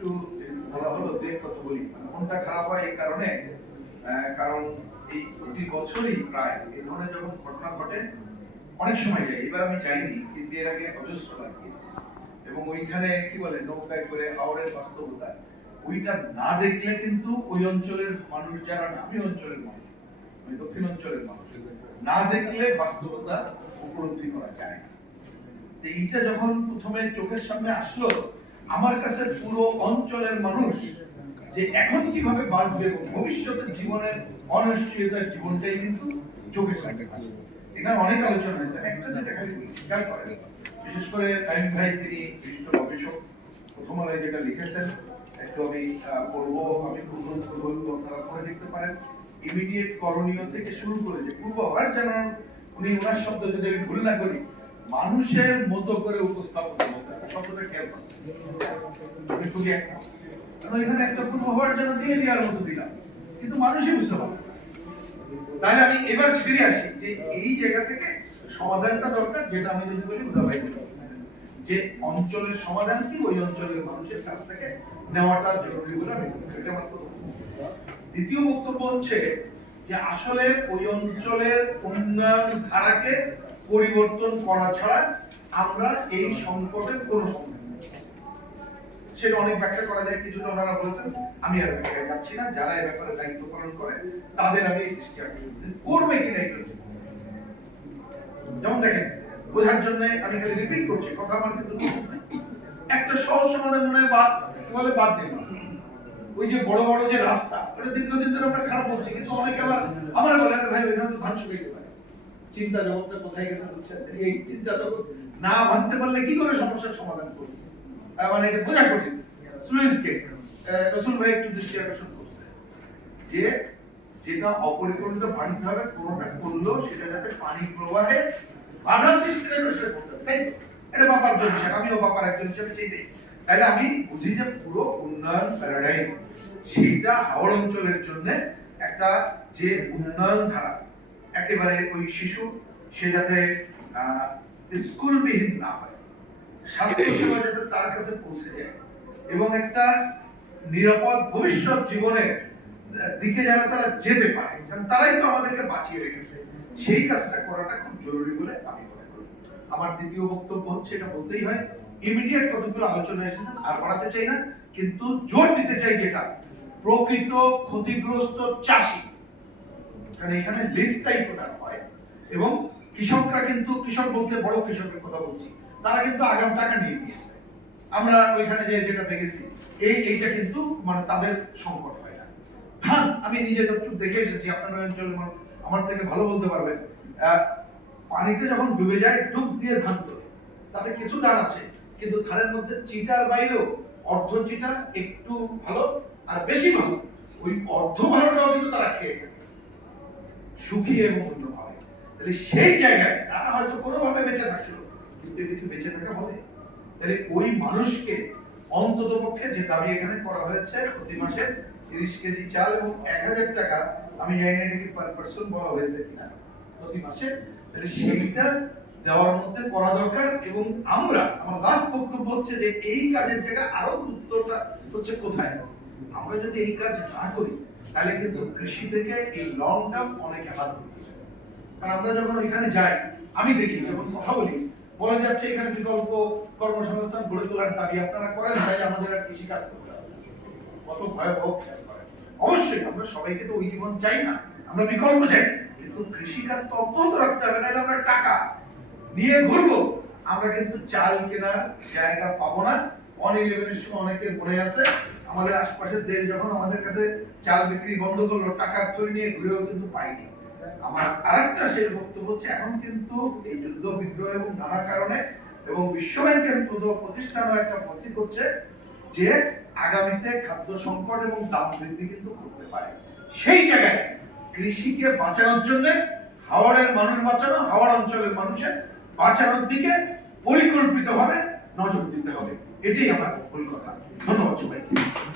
একটু বলা হলো দু এক কথা বলি। মনটা খারাপ হয় এই কারণে, কারণ এই প্রতি বছরই প্রায় এই ধরনের যখন ঘটনা ঘটে অনেক সময় যাই, এবার আমি যাইনি কিন্তু এর আগে অজস্র লাগিয়েছি, এবং ওইখানে কি বলে নৌকায় করে হাওড়ের বাস্তবতা ওইটা না দেখলে কিন্তু ওই অঞ্চলের মানুষ যারা নামি অঞ্চলের মানুষ, ওই দক্ষিণ অঞ্চলের মানুষ না দেখলে বাস্তবতা উপলব্ধি করা যায় না। এইটা যখন প্রথমে চোখের সামনে আসলো, আমার কাছে পুরো অঞ্চলের মানুষ যে এখন কিভাবে বাঁচবে এবং ভবিষ্যতের জীবনের অনিশ্চয়তার জীবনটাই কিন্তু চোখের সামনে আসে। এখানে অনেক আলোচনা হয়েছে, একটা যেটা খালি খেয়াল করেন, বিশেষ করে টাইম ভাই তিনি বিশিষ্ট গবেষক প্রথম আলোয় যেটা লিখেছেন একটু আমি পড়বো, আমি আপনারা পড়ে দেখতে পারেন। ইমিডিয়েট করণীয় থেকে শুরু করে যে পূর্বাভাস জানানোর, উনি ওনার শব্দ যদি আমি ভুল না করি, মানুষের মতো করে উপস্থাপন করতে হবে, শব্দটা খেয়াল করেন। এখানে একটা পূর্বাভাস যেন দিয়ে দেওয়ার মতো দিলাম, কিন্তু মানুষই বুঝতে পারবে। তাহলে আমি এবার ফিরে আসি যে এই জায়গা থেকে সমাধানটা দরকার, যেটা আমি যদি বলি উদাভাই যে অঞ্চলের সমাধান কি ওই অঞ্চলের মানুষের কাছ থেকে নেওয়াটা জরুরি বলে আমি এটা আমার দ্বিতীয় বক্তব্য হচ্ছে যে আসলে ওই অঞ্চলের উন্নয়ন ধারাকে পরিবর্তন করা ছাড়া আমরা এই সংকটের কোনো সমাধান নেই। সেটা অনেক ব্যাখ্যা করা যায়, কিছুটা ওনারা বলেছেন, আমি আর ব্যাখ্যা যাচ্ছি না। যারা এই ব্যাপারে দায়িত্ব পালন করে তাদের আমি দৃষ্টি আকর্ষণ করবে কিনা এটা, যেমন দেখেন বোঝার জন্য আমি খালি রিপিট করছি, কথা আমার কিন্তু একটা সহজ সমাধান মনে হয় বাদ বলে বাদ দিন। ওই যে বড় বড় যে রাস্তা, ওটা দীর্ঘদিন ধরে আমরা খারাপ বলছি, কিন্তু অনেকে আবার আমার বলে ভাই ওইখানে তো ধান শুকিয়ে পারে। চিন্তা জগৎটা কোথায় গেছে বুঝছেন? এই চিন্তা জগৎ না ভাবতে পারলে কি করে সমস্যার সমাধান করবে, মানে এটা বোঝা কঠিন। সুইচ গেট রসুল ভাই একটু দৃষ্টি আকর্ষণ করছে যে যেটা অপরিকল্পিত পানিতে হবে, কোনোটা করলেও সেটা যাতে পানি প্রবাহে বাধা সৃষ্টি করতে হবে, তাই এটা বাবার জন্য, আমিও বাবার একজন হিসেবে সেই দেখি। তাহলে আমি বুঝি যে পুরো উন্নয়ন প্যারাডাইম সেইটা হাওড় অঞ্চলের জন্য একটা যে উন্নয়ন ধারা, একেবারে ওই শিশু সে যাতে স্কুলবিহীন না হয়, স্বাস্থ্য সেবা যাতে তার কাছে পৌঁছে যায়, এবং একটা নিরাপদ ভবিষ্যৎ জীবনের দিকে যারা তারা যেতে পারে, তারাই তো আমাদেরকে বাঁচিয়ে রেখেছে, সেই কাজটা করাটা খুব জরুরি বলে আমি মনে করি। আমার দ্বিতীয় বক্তব্য হচ্ছে, এটা বলতেই হয়, ইমিডিয়েট কতগুলো আলোচনা এসেছেন, আর বাড়াতে চাই না, কিন্তু জোর দিতে চাই যেটা প্রকৃত ক্ষতিগ্রস্ত চাষি, কারণ এখানে লিস্টটাই প্রদান হয়, এবং কৃষকরা কিন্তু, কৃষক বলতে বড় কৃষকের কথা বলছি, তারা কিন্তু আগাম টাকা নিয়ে নিয়েছে। আমরা ওইখানে যে যেটা দেখেছি এইটা কিন্তু মানে তাদের সংকট হয় না। ধান আমি নিজে একটু দেখে এসেছি, আপনার অঞ্চলের মানুষ আমার থেকে ভালো বলতে পারবেন, পানিতে যখন ডুবে যায় ডুব দিয়ে ধান তোলে, তাতে কিছু ধান আছে, কিন্তু ধানের মধ্যে চিটার বাইরেও অর্ধ চিটা একটু ভালো আর বেশি ভালো, ওই অর্ধ ভালোটাও কিন্তু তারা খেয়ে থাকে শুকিয়ে এবং অন্যভাবে। তাহলে সেই জায়গায় তারা হয়তো কোনোভাবে বেঁচে থাকছিল, কিন্তু কিছু বেঁচে থাকা হবে। তাহলে ওই মানুষকে অন্তত পক্ষে যে দাবি এখানে করা হয়েছে প্রতি মাসে 30 কেজি চাল এবং 1000 টাকা, আমি জানি না এটা কি পার পারসন বলা হয়েছে কিনা প্রতি মাসে, তাহলে সেইটা দেওয়ার মধ্যে করা দরকার। এবং আমরা, আমার লাস্ট বক্তব্য হচ্ছে যে এই কাজের জায়গা আরো গুরুত্বটা হচ্ছে কোথায়, আমরা যদি এই কাজ না করি তাহলে কিন্তু কৃষি থেকে এই লং টার্ম অনেকে হাত ধরবে। কারণ আমরা যখন এখানে যাই, আমি দেখি যখন কথা বলি, বলা যাচ্ছে এখানে বিকল্প কর্মসংস্থান গড়ে তোলার দাবি আপনারা করেন, তাই আমাদের আর কৃষি কাজ করতে হবে, কত ভয়াবহ খেয়াল করেন। অবশ্যই আমরা সবাইকে তো ওই জীবন চাই না, আমরা বিকল্প চাই, কিন্তু কৃষি কাজ তো অব্যাহত রাখতে হবে, নাহলে আমরা টাকা নিয়ে ঘুরবো, আমরা কিন্তু চাল কেনার জায়গা পাবো না। 1-11-এর সময় অনেকের মনে আছে, আমাদের আশপাশের দেশ যখন আমাদের কাছে চাল বিক্রি বন্ধ করলো, টাকার থলি নিয়ে ঘুরেও কিন্তু পাইনি। আমার আরেকটা শেষ বক্তব্য হচ্ছে, এখন কিন্তু এই যুদ্ধ বিগ্রহ এবং নানা কারণে এবং বিশ্ব ব্যাংকের মতো প্রতিষ্ঠানও একটা পথি করছে যে আগামীতে খাদ্য সংকট এবং দাম বৃদ্ধি কিন্তু করতে পারে। সেই জায়গায় কৃষিকে বাঁচানোর জন্য হাওড়ের মানুষ বাঁচানো, হাওড় অঞ্চলের মানুষের বাঁচানোর দিকে পরিকল্পিতভাবে নজর দিতে হবে, এটাই আমার মূল কথা। ধন্যবাদ সবাইকে।